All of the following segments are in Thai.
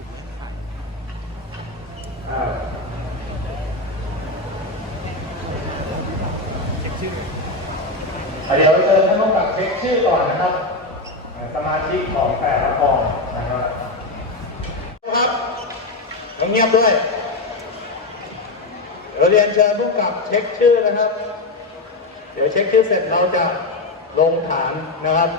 สุกร์นเช็คชื่อเดี๋ยวเชิญท่านผู้กำกับเช็คชื่อก่อนนะครับ สมาชิกของแต่ละกองนะครับครับเงียบด้วยเดี๋ยวเรียนเชิญผู้กำกับเช็คชื่อนะครับ เดี๋ยวเช็คชื่อเสร็จเราจะลงฐานนะครับ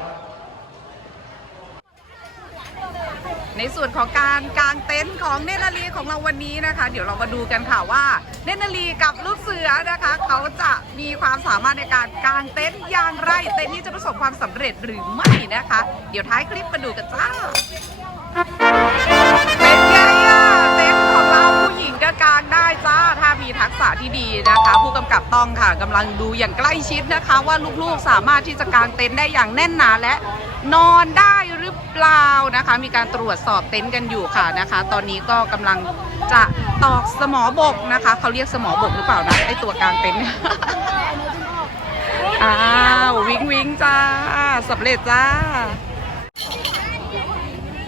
ในส่วนของการกางเต็นท์ของเนนารีของเราวันนี้นะคะ เดี๋ยวเรามาดูกันค่ะว่าเนนารีกับลูกเสือนะคะ เขาจะมีความสามารถในการกางเต็นท์อย่างไรเต็นท์นี้จะประสบความสำเร็จหรือไม่นะคะ เดี๋ยวท้ายคลิปมาดูกันจ้าเป็นไงอะเต็นท์ของเราผู้หญิงก็กางได้จ้าถ้า มีทักษะที่ดีนะคะ ผู้กำกับต้องค่ะกำลังดูอย่างใกล้ชิดนะคะ ว่าลูกๆสามารถที่จะกางเต็นท์ได้อย่างแน่นหนาและนอนได้หรือเปล่านะคะ มีการตรวจสอบเต็นท์กันอยู่ค่ะนะคะ ตอนนี้ก็กำลังจะตอกสมอบกนะคะเขาเรียกสมอบกหรือเปล่านะไอตัวกางเต็นท์อ้าววิงวิงจ้าสำเร็จจ้า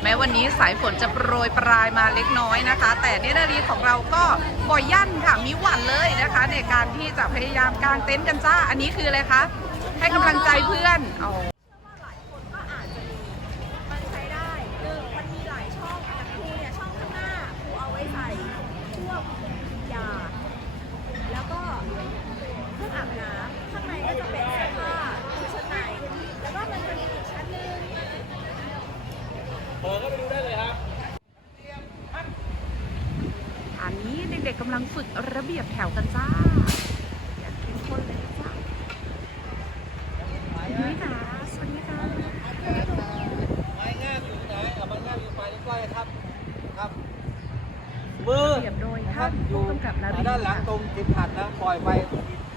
แม้วันนี้สายฝนจะโปรยปลายมาเล็กน้อยนะคะ แต่เนตรรีของเราก็บ่อยยั่นค่ะมีหวันเลยนะคะ ในการที่จะพยายามกางเต็นท์กันจ้า อันนี้คืออะไรคะให้กำลังใจเพื่อนอ๋อ มันใช้ได้หนึ่งมันมีหลายช่องอย่างครูเนี่ยช่องข้างหน้าครูเอาไว้ใส่พวกยา แล้วก็เครื่องอาบน้ำข้างในก็จะเป็นเสื้อผ้าชุดชั้นใน แล้วก็มันจะมีอีกชั้นหนึ่ง เปิดก็ไปดูได้เลยครับ อันนี้เด็กๆกำลังฝึกระเบียบแถวกันจ้าอย่างเข้มข้นเลยจ้านี่ค่ะสวัสดีค่ะไม้งามอยู่ไหนเอาไม้งามอยู่ไฟใกล้ๆครับครับมือระเบียบโดยนะคท่ารับนอยู่ผู้กำกับนารีด้านหลังตรงจิมผัดนะปล่อยไป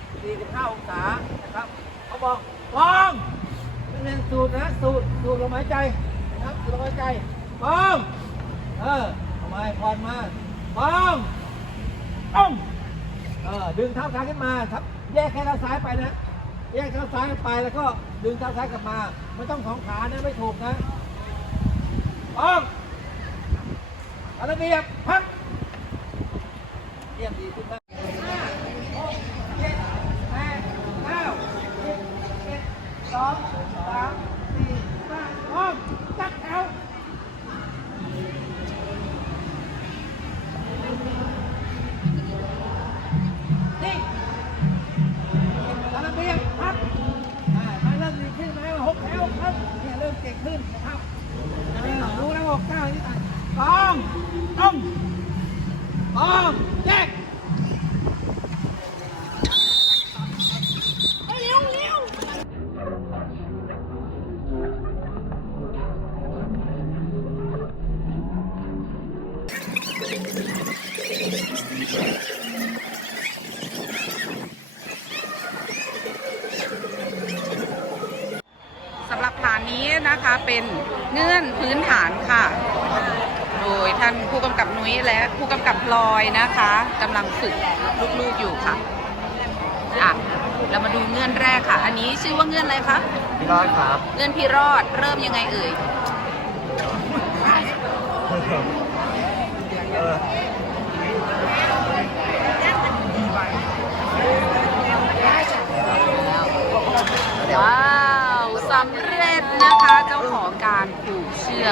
45องศานะครับเขาบอกฟองนักเรียนสูดนะสูดสูดลมหายใจนะครับสูดลมหายใจฟองเออทำไมผ่อนมาฟอง อ้องเออดึงเท้าซ้ายขึ้นมาครับ แยกแค่เท้าซ้ายไปนะแยกเท้าซ้ายไปแล้วก็ดึงเท้าซ้ายกลับมาไม่ต้องสองขานะไม่ถูกนะอ้องเอาระเบียบพักเยี่ยมดีขึ้นมากห้าเจ็ดแปดเก้าสิบเอ็ดสองสาม ขึ้นนะครับรู้แล้วบอกเก้าที่ไหนสองต้องสองแยก สำหรับฐานนี้นะคะเป็น เงื่อนพื้นฐานค่ะ โดยท่านผู้กำกับนุ้ยและผู้กำกับพลอยนะคะกำลังฝึกลูกๆอยู่ค่ะอะ เรามาดูเงื่อนแรกค่ะ อันนี้ชื่อว่าเงื่อนอะไรคะ พี่ร้อยครับเงื่อนพี่รอดเริ่มยังไงเอ่ยว้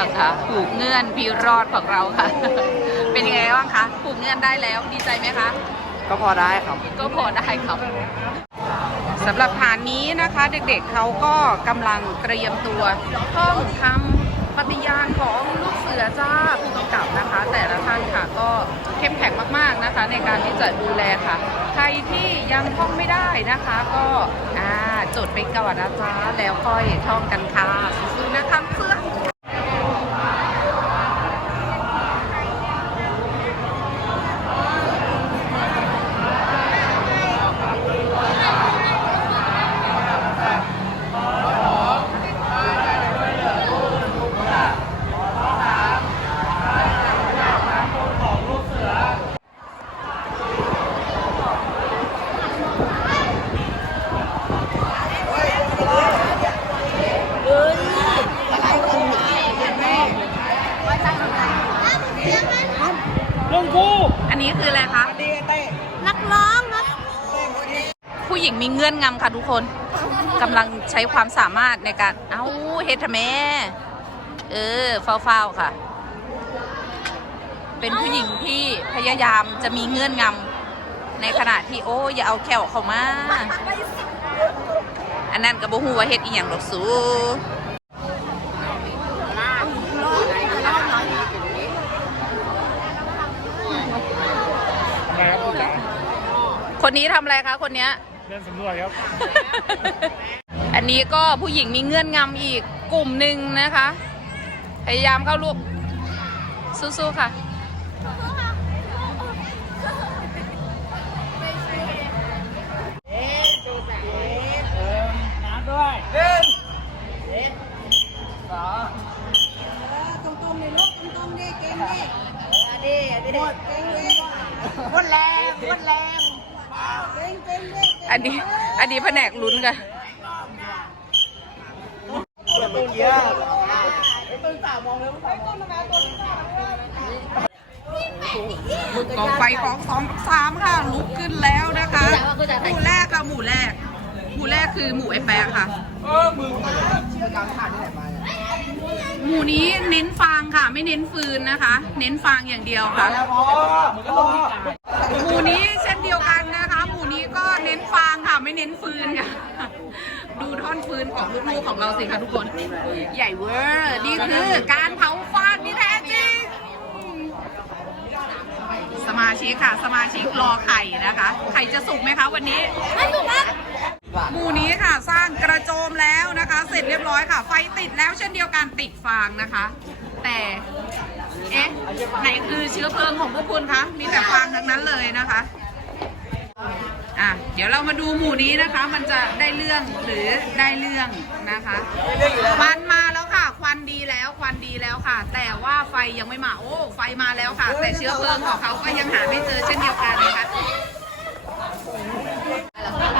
กเชือกค่ะผูกเงื่อนพี่รอดของเราค่ะ เป็นยังไงบ้างคะผูกเงื่อนได้แล้วดีใจไหมคะก็พอได้ครับ ก็พอได้ครับสำหรับฐานนี้นะคะ เด็กๆเขาก็กำลังเตรียมตัวท่องทำปฏิญาณของลูกเสือจ้าผู้กำกับนะคะ แต่ละท่านค่ะก็เข้มแข็งมากๆนะคะ ในการที่จะดูแลค่ะ ใครที่ยังท่องไม่ได้นะคะ ก็อ่าจดไปก่อนนะจ๊ะแล้วค่อยท่องกันค่ะสู้ๆนะคะ งคู่ อันนี้คืออะไรคะเต้นักร้องนะผู้หญิงมีเงื่อนงำค่ะทุกคนกำลังใช้ความสามารถในการ เอ้าเฮดทำไมเออเฝ้าๆค่ะ เป็นผู้หญิงที่พยายามจะมีเงื่อนงำในขณะที่โอ้อย่าเอาแขวเขามา อันนั้นกับบะฮูว่าเฮ็ดอีหยังดอกสู คนนี้ทำอะไรคะคนเนี้ย เดินสำรวจครับ อันนี้ก็ผู้หญิงมีเงื่อนงำอีกกลุ่มหนึ่งนะคะ พยายามเข้าลูกสู้ๆค่ะ ตรงๆเลยลูกตรงๆดิเก่งดิดิดิหมดเก่งดิหมดแรงหมดแรงเก่งเก่งดิ อันนี้ อันนี้แผนกลุ้นกันกองไฟของสองกับสามค่ะ ลุกขึ้นแล้วนะคะ หมู่แรกค่ะ หมู่แรก หมู่แรกคือหมู่ไอ้แปะค่ะหมู่นี้เน้นฟางค่ะ ไม่เน้นฟืนนะคะ เน้นฟางอย่างเดียวค่ะ หมู่นี้เช่นเดียวกันนะคะ หมู่นี้ก็เน้นฟาง ค่ะไม่เน้นฟืนค่ะ ดูท่อนฟืนของลูกๆของเราสิคะทุกคน ใหญ่เวอร์นี่คือการเผาฟางที่แท้จริง สมาชิกค่ะ สมาชิกรอไข่นะคะ ไข่จะสุกไหมคะวันนี้ ไม่ถูกครับหมู่นี้ค่ะสร้างกระโจมแล้วนะคะ เสร็จเรียบร้อยค่ะ ไฟติดแล้วเช่นเดียวกันติดฟางนะคะ แต่เอ๊ะไหนคือเชื้อเพลิงของพวกคุณคะมีแต่ฟางทั้งนั้นเลยนะคะ อะเดี๋ยวเรามาดูหมู่นี้นะคะ มันจะได้เรื่องหรือได้เรื่องนะคะควันมาแล้วค่ะ ควันดีแล้วควันดีแล้วค่ะ แต่ว่าไฟยังไม่มาโอ้ไฟมาแล้วค่ะ แต่เชื้อเพลิงของเขาก็ยังหาไม่เจอเช่นเดียวกันนะคะ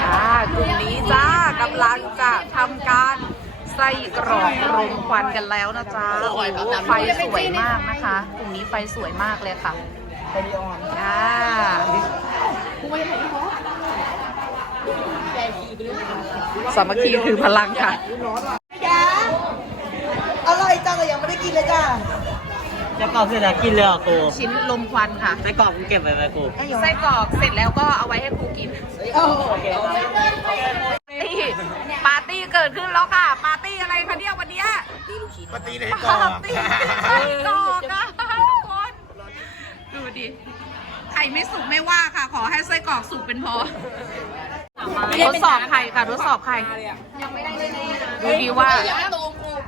อ่ากลุ่มนี้จ้ากำลังจะทำการใส่กรอกรมควันกันแล้วนะจ๊ะโอ้โหไฟสวยมากนะคะ กลุ่มนี้ไฟสวยมากเลยค่ะอ่า สามัคคีคือพลังค่ะ จ้าอร่อยจังแต่ยังไม่ได้กินเลยจ้าจะกรอบเสร็จแล้วกินเลยเหรอครูชิ้นลมควันค่ะไส้กรอบกูเก็บไว้ไหมครูไส้กรอกเสร็จแล้วก็เอาไว้ให้ครูกินโอ้นี่ปาร์ตี้เกิดขึ้นแล้วค่ะ ปาร์ตี้อะไรคะเนี่ยวันเนี้ย ปฏิเลยปาร์ตี้ไส้กรอกอะทุกคน ดูดิไข่ไม่สุกไม่ว่าค่ะ ขอให้ไส้กรอกสุกเป็นพอ ทดสอบไข่ค่ะทดสอบไข่ดูดีว่า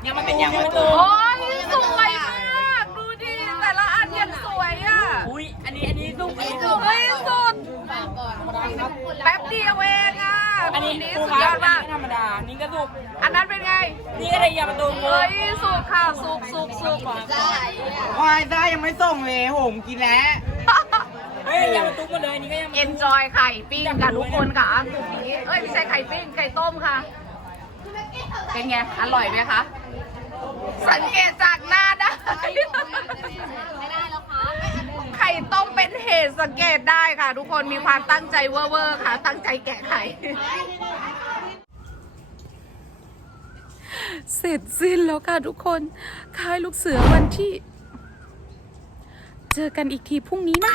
ยังมันเป็นยังไม่ตูโอ้ยสวยมากดูดิแต่ละอันยังสวยอะอุ้ยอันนี้อันนี้ลูกอันนี้เฮ้ยสุดแป๊บเดียวเองอะอันนี้นี้ครูสุดคยรัอบดมากไม่ธรรมดานี่ก็สุกอันนั้นเป็นไง นี่อะไรยาประตูครูเฮ้ยสุกค่ะสุกสุกสุกวายได้ยังไม่ส่งเลยผมกินแล้ว เฮ้ยยาประตูหมดเลยนี่ก็ยังเอนจอยไข่ปิ้งกันทุกคนค่ะกลุ่มนี้เอ้ยไม่ใช่ไข่ปิ้งไก่ต้มค่ะ เป็นไง อร่อยไหมคะ สังเกตจากหน้าได้ไข่ต้มเป็นเหตุสังเกตได้ค่ะ ทุกคนมีความตั้งใจเวอร์ๆค่ะ ตั้งใจแกะไข่เสร็จสิ้นแล้วค่ะทุกคนค่ายลูกเสือวันที่ เจอกันอีกทีพรุ่งนี้นะ